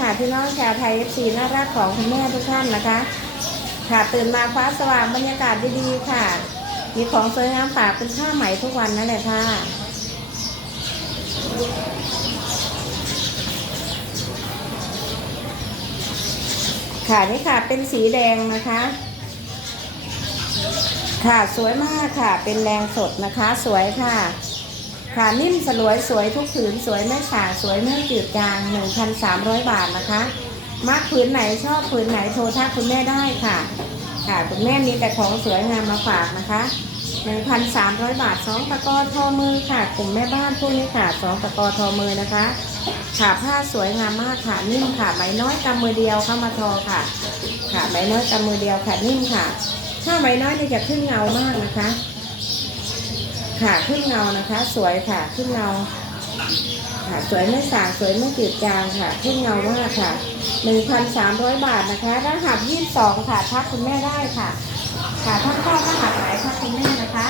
ค่ะพี่น้องชาวไทยเอฟซีน่ารักของคุณแม่ทุกท่านนะคะ ค่ะตื่นมาฟ้าสว่างบรรยากาศดีๆค่ะ มีของสวยงามฝากเป็นผ้าไหมทุกวันนั่นแหละค่ะค่ะนี่ค่ะเป็นสีแดงนะคะ ค่ะสวยมากค่ะเป็นแรงสดนะคะ สวยค่ะ ค่ะนิ่มสลวยสวยทุกผืนสวยไม่สาสวยไม่จืดจาง1,300 บาทนะคะมักผืนไหนชอบผืนไหนโทรทักคุณแม่ได้ค่ะ ค่ะคุณแม่มีแต่ของสวยงามมาฝากนะคะ1,300 บาท 2 ตะกอทอมือค่ะ กลุ่มแม่บ้านพวกนี้ค่ะ 2 ตะกอทอมือนะคะค่ะผ้าสวยงามมากค่ะนิ่มค่ะไหมน้อยกำมือเดียวเข้ามาทอค่ะ ค่ะไหมน้อยกำมือเดียวค่ะนิ่มค่ะ ถ้าไหมน้อยนี่จะขึ้นเงามากนะคะ ค่ะขึ้นเงานะคะ สวยค่ะขึ้นเงาค่ะสวยไม่สางสวยไม่จืดจางค่ะขึ้นเงามากค่ะ1,300บาทนะคะรหัส22ค่ะทักคุณแม่ได้ค่ะ ค่ะท่านชอบรหัสไหนทักคุณแม่นะคะ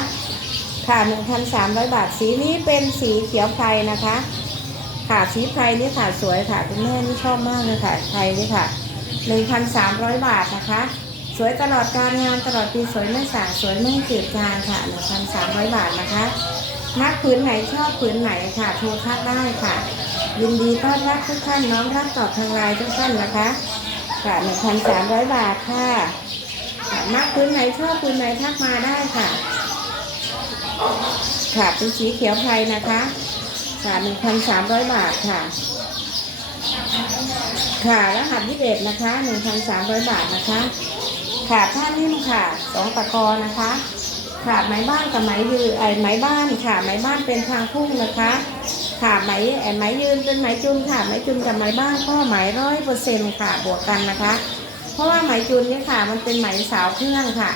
ค่ะ1,300บาทสีนี้เป็นสีเขียวไพรนะคะ ค่ะสีไพรนี่ค่ะสวยค่ะคุณแม่นี่ชอบมากเลยค่ะไพรนี่ค่ะ1,300บาทนะคะ สวยตลอดการงานตลอดปีสวยไม่สางสวยไม่จืดจางค่ะ1,300บาทนะคะทักผืนไหนชอบผืนไหนค่ะ โทรทักได้ค่ะ ยินดีต้อนรับทุกท่านน้องรับตอบทางไลน์ทุกท่านนะคะค่ะ1,300บาทค่ะค่ะมักผืนไหนชอบผืนไหนทักมาได้ค่ะ ค่ะเป็นสีเขียวไพรนะคะค่ะ1,300บาทค่ะ ค่ะรหัส21นะคะ1,300บาทนะคะ ค่ะผ้านิ่มค่ะสองตะกอนะคะค่ะไหมบ้านกับไหมยืนไอ้ไหมบ้านค่ะไหมบ้านเป็นทางพุ่งนะคะค่ะไหมไอไหมยืนเป็นไหมจุนค่ะไหมจุนกับไหมบ้านก็ไหมร้อยเปอร์เซ็นต์ค่ะบวกกันนะคะ เพราะว่าไหมจุนเนี่ยค่ะ มันเป็นไหมสาวเครื่องค่ะ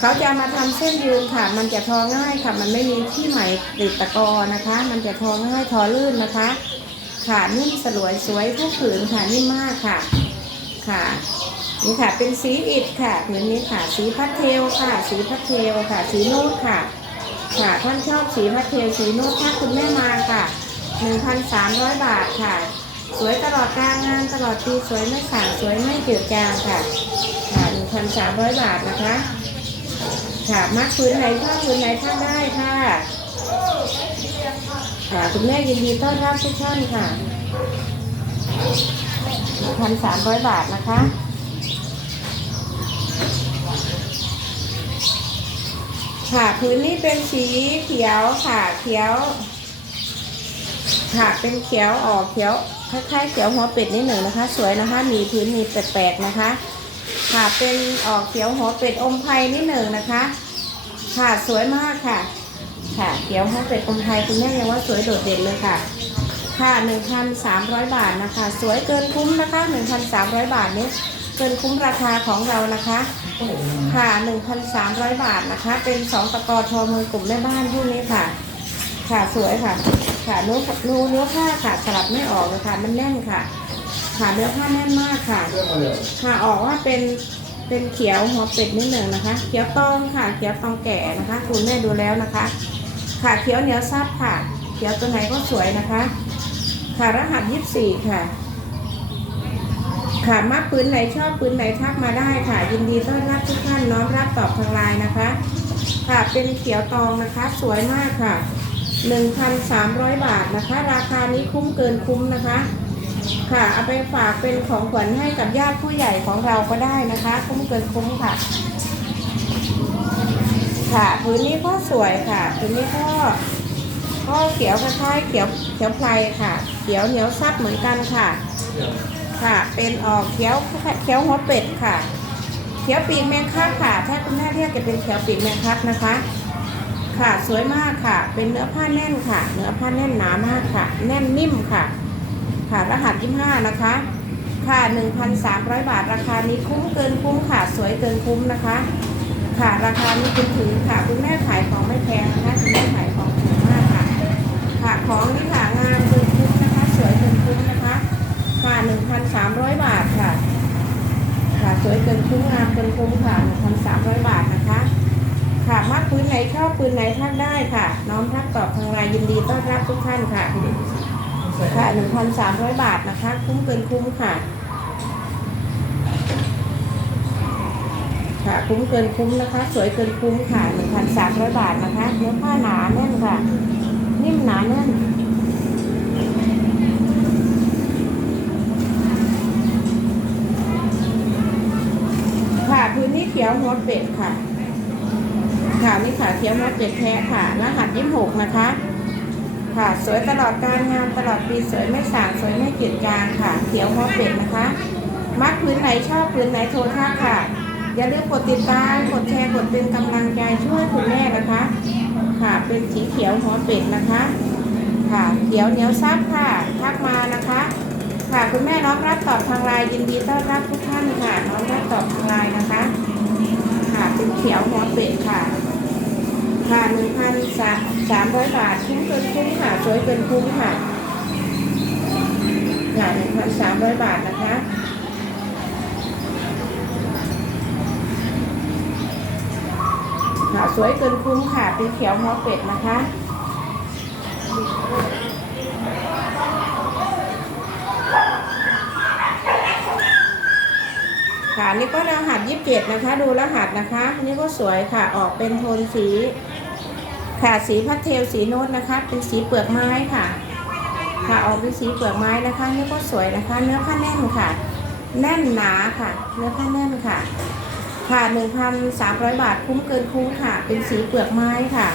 เขาจะมาทำเส้นยืนค่ะ มันจะทอง่ายค่ะ มันไม่มีที่ไหมติดตะกอนะคะ มันจะทอง่ายทอลื่นนะคะ ค่ะนิ่มสลวยสวยทุกผืนค่ะนิ่มมากค่ะค่ะ นี่ค่ะเป็นสีอิฐค่ะผืนนี้ค่ะสีพัดเทลค่ะ สีพัดเทลค่ะ สีนูดค่ะ ค่ะท่านชอบสีพัดเทลสีนูดถ้าคุณแม่มาค่ะ1,300บาทค่ะ สวยตลอดการงานตลอดปีสวยไม่สางสวยไม่เจืดจางค่ะ ค่ะ1,300บาทนะคะ ค่ะมัดพื้นไหนชอบพื้นไหนท่าได้ค่ะ ค่ะคุณแม่ยินดีต้อนรับทุกท่านค่ะ1,300บาทนะคะ ค่ะ พื้นนี้เป็นสีเขียวค่ะ เขียว ค่ะ เป็นเขียวออกเขียวคล้ายๆเขียวหัวเป็ดนิดหนึ่งนะคะ สวยนะคะ มีพื้นมีแปลกๆนะคะ ค่ะ เป็นออกเขียวหัวเป็ดอมไพรนิดหนึ่งนะคะ ค่ะ สวยมากค่ะ ค่ะ เขียวหัวเป็ดอมไพรคุณแม่ยังว่าสวยโดดเด่นเลยค่ะ ค่ะ1,300บาทนะคะ สวยเกินคุ้มนะคะ1,300บาทนี้เกินคุ้มราคาของเรานะคะ ค่ะ 1,300 บาทนะคะ เป็นสองตะกอทอมือกลุ่มแม่บ้านพวกนี้ค่ะ ค่ะสวยค่ะ ค่ะเนื้อเนื้อเนื้อผ้าค่ะสลับไม่ออกเลยค่ะ มันแน่นค่ะ ค่ะเนื้อผ้าแน่นมากค่ะ ค่ะออกว่าเป็นเป็นเขียวหัวเป็ดนิดหนึ่งนะคะ เขียวตองค่ะ เขียวตองแก่นะคะ คุณแม่ดูแล้วนะคะ ค่ะเขียวเหนียวซับค่ะ เขียวตัวไหนก็สวยนะคะ ค่ะรหัสยี่สี่ค่ะ ค่ะมักปืนไหนชอบปืนไหนทักมาได้ค่ะ ยินดีต้อนรับทุกท่านน้อมรับตอบทางไลน์นะคะ ค่ะเป็นเขียวตองนะคะ สวยมากค่ะ 1,300 บาทนะคะ ราคานี้คุ้มเกินคุ้มนะคะ ค่ะเอาไปฝากเป็นของขวัญให้กับญาติผู้ใหญ่ของเราก็ได้นะคะ คุ้มเกินคุ้มค่ะ ค่ะพื้นนี้ก็สวยค่ะพื้นนี้ก็ก็เขียวคล้ายๆเขียวเขียวไพรค่ะ เขียวเหนียวซับเหมือนกันค่ะ ค่ะ เป็นออกเขียวเขียวหัวเป็ดค่ะ เขียวปีกแมงคับค่ะ ถ้าคุณแม่เรียกจะเป็นเขียวปีกแมงคับนะคะ ค่ะสวยมากค่ะ เป็นเนื้อผ้าแน่นค่ะ เนื้อผ้าแน่นหนามากค่ะ แน่นนิ่มค่ะ ค่ะรหัส25นะคะ ค่ะ 1,300 บาทราคานี้คุ้มเกินคุ้มค่ะ สวยเกินคุ้มนะคะ ค่ะราคานี้คุณถือค่ะคุณแม่ขายของไม่แพงนะคะคุณแม่ขายของถูกมากค่ะ ค่ะของนี่ค่ะงามเกินคุ้มนะคะ สวยเกินคุ้มนะคะ ค่ะ 1,300 บาทค่ะ ค่ะส วยเกินคุ้มงามเกินคุ้มค่ะ1,300บาทนะคะ ค่ะมักปืนไหนชอบปืนไหนทักได้ค่ะ น้อมทักตอบทางไลน์ยินดีต้อนรับทุกท่านค่ะค่ะหนึ่งพันสามร้อยบาทนะคะ คุ้มเกินคุ้มค่ะ ค่ะคุ้มเกินคุ้มนะคะ สวยเกินคุ้มค่ะหนึ่งพันสามร้อยบาทนะคะเนื้อผ้าหนาแน่นค่ะ นิ่มหนาแน่น พื้นที่เขียวหัวเป็ดค่ะ ค่ะนี่ค่ะเขียวหัวเป็ดแท้ค่ะ รหัสยี่หกนะคะ ค่ะสวยตลอดการงานตลอดปีสวยไม่สางสวยไม่เกียดจางค่ะเขียวหัวเป็ดนะคะ มักพื้นไหนชอบพื้นไหนโทรทักค่ะ อย่าลืมกดติดตามกดแชร์กดเป็นกำลังใจช่วยคุณแม่นะคะ ค่ะเป็นสีเขียวหัวเป็ดนะคะ ค่ะเขียวเหนียวซับค่ะทักมานะคะ ค่ะ คุณแม่น้องรับตอบทางไลน์ยินดีต้อนรับทุกท่านค่ะ น้องรับตอบทางไลน์นะคะ ค่ะเป็นเขียวหัวเป็ดค่ะ ค่ะหนึ่งพันสามสามร้อยบาทคุ้มเกินคุ้มค่ะสวยเกินคุ้มค่ะค่ะหนึ่งพันสามร้อยบาทนะคะค่ะสวยเกินคุ้มค่ะเป็นเขียวหัวเป็ดนะคะ ค่ะนี่ก็รหัสยี่สิบเจ็ดนะคะ ดูรหัสนะคะ นี่ก็สวยค่ะออกเป็นโทนสี ค่ะสีพัสเทลสีโน้ตนะคะ เป็นสีเปลือกไม้ค่ะ ค่ะออกเป็นสีเปลือกไม้นะคะ นี่ก็สวยนะคะ เนื้อผ้าแน่นค่ะ แน่นหนาค่ะ เนื้อผ้าแน่นค่ะ ค่ะหนึ่งพันสามร้อยบาทคุ้มเกินคุ้มค่ะ เป็นสีเปลือกไม้ค่ะ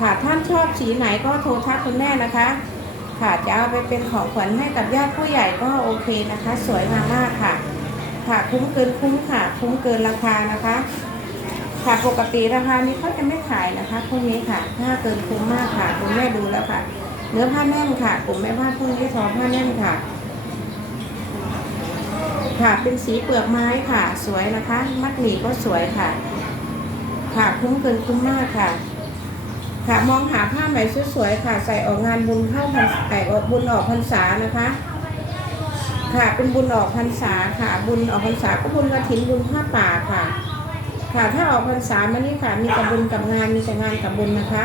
ค่ะท่านชอบสีไหนก็โทรทักคุณแม่นะคะค่ะจะเอาไปเป็นของขวัญให้กับญาติผู้ใหญ่ก็โอเคนะคะ สวยงามมากค่ะ ค่ะคุ้มเกินคุ้มค่ะ คุ้มเกินราคานะคะ ค่ะปกติราคานี้เขาจะไม่ขายนะคะพวกนี้ค่ะถ้าเกินคุ้มมากค่ะคุณแม่ดูแล้วค่ะ เนื้อผ้าแน่นค่ะกลุ่มแม่ผ้าพวกนี้ทอผ้าแน่นค่ะ ค่ะเป็นสีเปลือกไม้ค่ะ สวยนะคะ มัดหมี่ก็สวยค่ะ ค่ะคุ้มเกินคุ้มมากค่ะค่ะมองหาผ้าไหมสวยๆค่ะ ใส่ออกงานบุญเข้าพรรษใส่ออกบุญออกพรรษานะคะ ค่ะเป็นบุญออกพรรษาค่ะ บุญออกพรรษาก็บุญกระถินบุญผ้าป่าค่ะ ค่ะถ้าออกพรรษามานี่ค่ะ มีแต่บุญกับงานมีแต่งานกับบุญนะคะ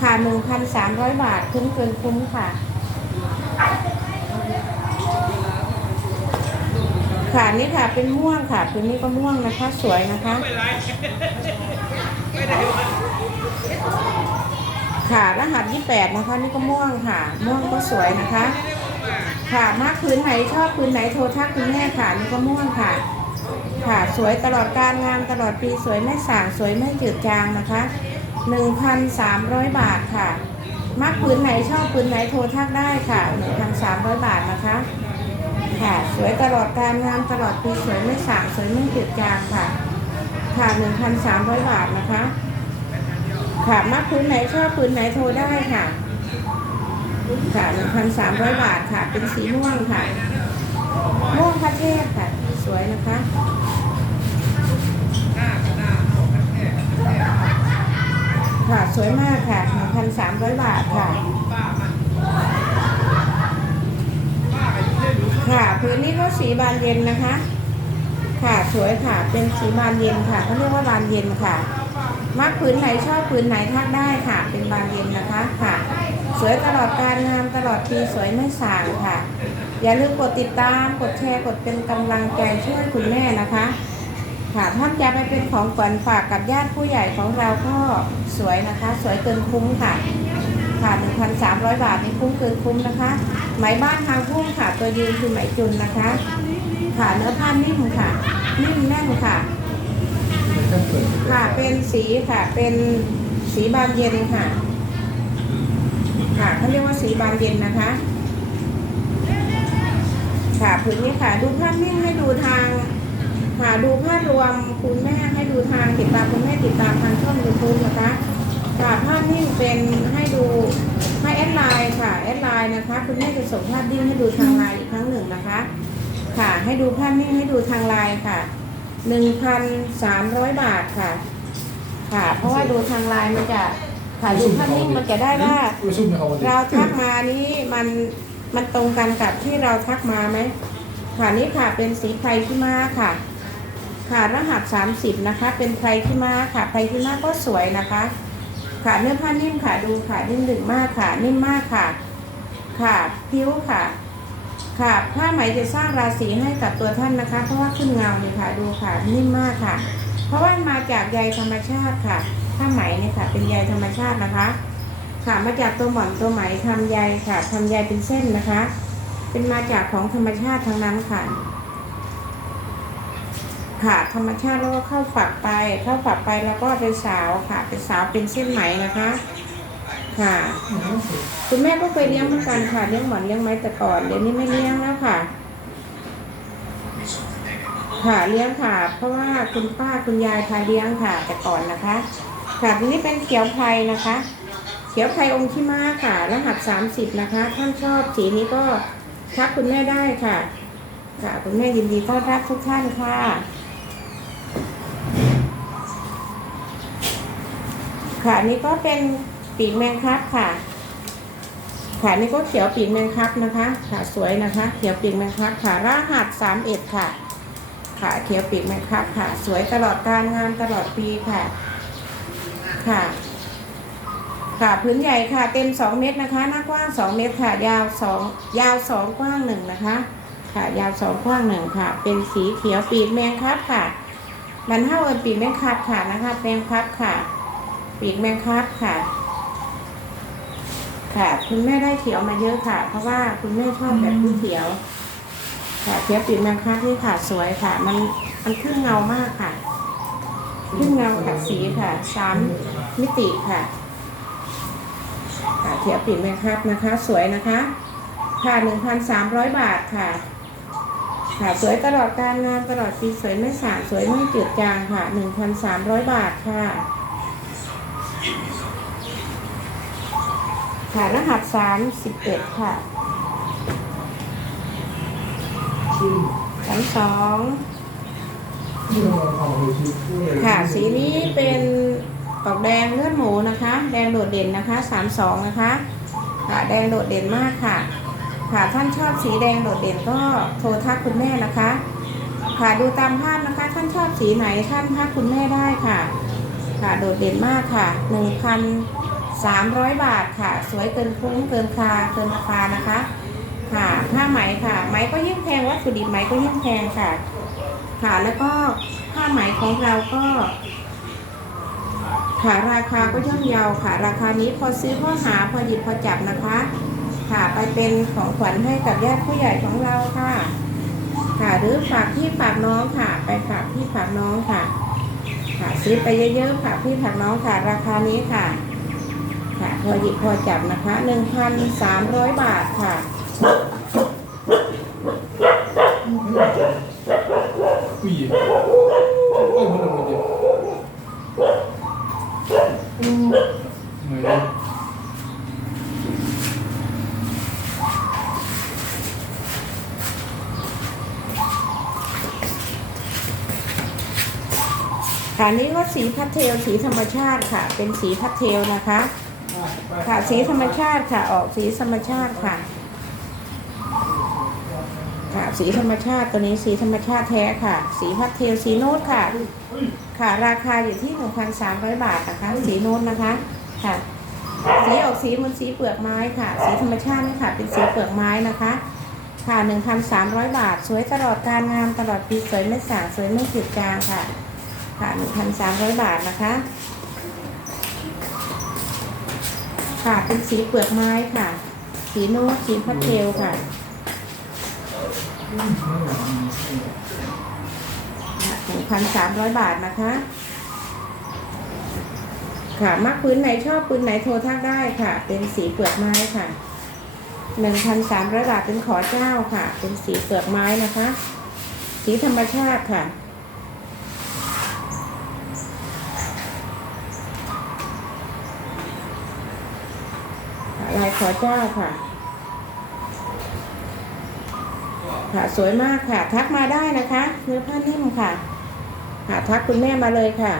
ค่ะหนึ่งพันสามร้อยบาทคุ้มเกินคุ้มค่ะ ค่ะนี่ค่ะเป็นม่วงค่ะพื้นนี้ก็ม่วงนะคะ สวยนะคะค่ะรหัสยี่แปดนะคะ นี่ก็ม่วงค่ะ ม่วงก็สวยนะคะ ค่ะมากพื้นไหนชอบพื้นไหนโทรทักคุณแม่ค่ะนี่ก็ม่วงค่ะ ค่ะสวยตลอดการงานตลอดปีสวยไม่สางสวยไม่จืดจางนะคะหนึ่งพันสามร้อยบาทค่ะ มากพื้นไหนชอบพื้นไหนโทรทักได้ค่ะหนึ่งพันสามร้อยบาทนะคะ ค่ะสวยตลอดการงานตลอดปีสวยไม่สางสวยไม่จืดจางค่ะ ค่ะหนึ่งพันสามร้อยบาทนะคะ ค่ะมากพื้นไหนชอบพื้นไหนโทรได้ค่ะ ค่ะหนึ่งพันสามร้อยบาทค่ะ เป็นสีม่วงค่ะ ม่วงพระเทพค่ะ สวยนะคะค่ะสวยมากค่ะหนึ่งพันสามร้อยบาทค่ะ ค่ะพื้นนี้ก็สีบานเย็นนะคะ ค่ะสวยค่ะ เป็นสีบานเย็นค่ะเขาเรียกว่าบานเย็นค่ะมักพื้นไหนชอบพื้นไหนทักได้ค่ะ เป็นบานเย็นนะคะค่ะ สวยตลอดการงานตลอดปีสวยไม่สางค่ะ อย่าลืมกดติดตามกดแชร์กดเป็นกำลังใจช่วยคุณแม่นะคะ ค่ะท่านจะไปเป็นของขวัญฝากกับญาติผู้ใหญ่ของเราก็สวยนะคะ สวยเกินคุ้มค่ะค่ะ1,300 บาทนี่คุ้มเกินคุ้มนะคะ ไหมบ้านทางทุ่งค่ะ ตัวยืนคือไหมจุนนะคะ ค่ะเนื้อผ้านิ่มค่ะ นิ่มแน่นค่ะ ค่ะเป็นสีค่ะ เป็นสีบานเย็นค่ะ ค่ะเขาเรียกว่าสีบานเย็นนะคะ ค่ะผืนนี้ค่ะ ดูภาพนิ่งให้ดูทางค่ะดูภาพรวมคุณแม่ให้ดูทางติดตามคุณแม่ติดตามทางช่องยูทูบนะคะค่ะภาพนิ่งเป็นให้ดูให้แอดไลน์ค่ะแอดไลน์นะคะ คุณแม่จะส่งภาพนิ่งให้ดูทางไลน์อีกครั้งหนึ่งนะคะ ค่ะให้ดูภาพนิ่งให้ดูทางไลน์ค่ะหนึ่งพันสามร้อยบาทค่ะ ค่ะ เพราะว่าดูทางไลน์มันจะ ค่ะดูภาพนิ่งมันจะได้ว่า เราทักมานี้มันมันตรงกันกับที่เราทักมาไหมค่ะนี่ค่ะเป็นสีไพรที่มาค่ะ ค่ะรหัสสามสิบนะคะ เป็นไพรที่มาค่ะไพรที่มาก็สวยนะคะ ค่ะเนื้อผ้านิ่มค่ะดูค่ะนิ่มดึงมากค่ะ นิ่มมากค่ะ ค่ะพิ้วค่ะ ค่ะผ้าไหมจะสร้างราศีให้กับตัวท่านนะคะ เพราะว่าขึ้นเงาเลยค่ะดูค่ะนิ่มมากค่ะ เพราะว่ามาจากใยธรรมชาติค่ะ ผ้าไหมเนี่ยค่ะ เป็นใยธรรมชาตินะคะ ค่ะมาจากตัวหม่อนตัวไหมทำใยค่ะทำใยเป็นเส้นนะคะ เป็นมาจากของธรรมชาติทั้งนั้นค่ะ ค่ะ ธรรมชาติแล้วก็เข้าฝักไป เข้าฝักไปแล้วก็ไปสาวค่ะ เป็นสาวเป็นเส้นไหมนะคะ ค่ะคุณแม่ก็เคยเลี้ยงเหมือนกันค่ะเลี้ยงหมอนเลี้ยงไม้แต่ก่อนเดี๋ยวนี้ไม่เลี้ยงแล้วค่ะค่ะเลี้ยงค่ะ เพราะว่าคุณป้าคุณยายพาเลี้ยงค่ะ แต่ก่อนนะคะ ค่ะนี้เป็นเขียวไพรนะคะ เขียวไพรองค์ที่มาค่ะ รหัสสามสิบนะคะ ท่านชอบสีนี้ก็ทักคุณแม่ได้ค่ะ ค่ะคุณแม่ยินดีต้อนรับทุกท่านค่ะค่ะนี่ก็เป็นปีกแมงครับค่ะ ค่ะนี่ก็เขียวปีกแมงครับนะคะ ค่ะสวยนะคะ เขียวปีกแมงครับค่ะรหัสสามเอ็ดค่ะ ค่ะเขียวปีกแมงครับค่ะ สวยตลอดการงานตลอดปีค่ะ ค่ะ ค่ะพื้นใหญ่ค่ะเต็มสองเมตรนะคะ หน้ากว้างสองเมตรค่ะ ยาวสองยาวสองกว้างหนึ่งนะคะ ค่ะ ยาวสองกว้างหนึ่งค่ะ เป็นสีเขียวปีกแมงครับค่ะ มันเท่าเอินปีกแมงครับค่ะนะคะแมงครับค่ะ ปีกแมงครับค่ะค่ะคุณแม่ได้เขียวมาเยอะค่ะ เพราะว่าคุณแม่ชอบแบบผู้เขียวค่ะเขียวปีกแมงครับนี่ค่ะสวยค่ะ มันมันขึ้นเงามากค่ะ ขึ้นเงาค่ะสีค่ะสามมิติค่ะค่ะเขียวปีกแมงครับนะคะ สวยนะคะค่ะหนึ่งพันสามร้อยบาทค่ะ ค่ะสวยตลอดการงานตลอดปีสวยไม่สาดสวยไม่จืดจางค่ะหนึ่งพันสามร้อยบาทค่ะ ค่ะรหัสสามสิบเอ็ดค่ะชั้นสอง ค่ะ สีนี้เป็นออกแดงเลือดหมูนะคะ แดงโดดเด่นนะคะสามสองนะคะค่ะแดงโดดเด่นมากค่ะ ค่ะท่านชอบสีแดงโดดเด่นก็โทรทักคุณแม่นะคะ ค่ะดูตามภาพนะคะ ท่านชอบสีไหนท่านทักคุณแม่ได้ค่ะ ค่ะโดดเด่นมากค่ะหนึ่งพันสามร้อยบาทค่ะ สวยเกินคุ้มเกินคาเกินราคานะคะ ค่ะผ้าไหมค่ะ ไหมก็ยิ่งแพงวัตถุดิบไหมก็ยิ่งแพงค่ะ ค่ะแล้วก็ผ้าไหมของเราก็ค่ะราคาก็ย่อมเยาค่ะ ราคานี้พอซื้อพอหาพอหยิบพอจับนะคะ ค่ะไปเป็นของขวัญให้กับญาติผู้ใหญ่ของเราค่ะ ค่ะหรือฝากพี่ฝากน้องค่ะ ไปฝากพี่ฝากน้องค่ะ ค่ะซื้อไปเยอะๆฝากพี่ฝากน้องค่ะ ราคานี้ค่ะ ค่ะพอหยิบพอจับนะคะหนึ่งพันสามร้อยบาทค่ะ อุ้ยเอ้ยมันอะไรเนี่ยไม่ได้ค่ะนี้ก็สีพัสเทลสีธรรมชาติค่ะ เป็นสีพัสเทลนะคะ ค่ะสีธรรมชาติค่ะ ออกสีธรรมชาติค่ะค่ะ สีธรรมชาติตัวนี้สีธรรมชาติแท้ค่ะ สีพัสเทลสีโน้ตค่ะ ค่ะ ราคาอยู่ที่ 1,300 บาทนะคะ สีโน้ตนะคะค่ะ สีออกสีเหมันสีเปลือกไม้ค่ะ สีธรรมชาตินี่ค่ะ เป็นสีเปลือกไม้นะคะ ค่ะ 1,300 บาท สวยตลอดการงานตลอดปีสวยไม่สางสวยไม่จืดจางค่ะ ค่ะ 1,300 บาทนะคะค่ะ เป็นสีเปลือกไม้ค่ะ สีโน้ตสีพัสเทลค่ะ หนึ่งพันสามร้อยบาทนะคะ ค่ะมักพื้นไหนชอบพื้นไหนโทรทักได้ค่ะ เป็นสีเปลือกไม้ค่ะหนึ่งพันสามร้อยบาทเป็นขอเจ้าค่ะ เป็นสีเปลือกไม้นะคะ สีธรรมชาติค่ะลายขอเจ้าค่ะ ค่ะสวยมากค่ะ ทักมาได้นะคะเนื้อผ้านิ่มค่ะค่ะทักคุณแม่มาเลยค่ะ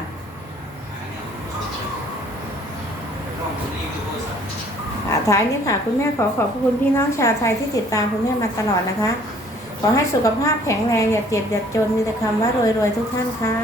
ค่ะท้ายนี้ค่ะ คุณแม่ขอขอบพระคุณพี่น้องชาวไทยที่ติดตามคุณแม่มาตลอดนะคะ ขอให้สุขภาพแข็งแรงอย่าเจ็บอย่าจนมีแต่คำว่ารวยๆทุกท่านค่ะ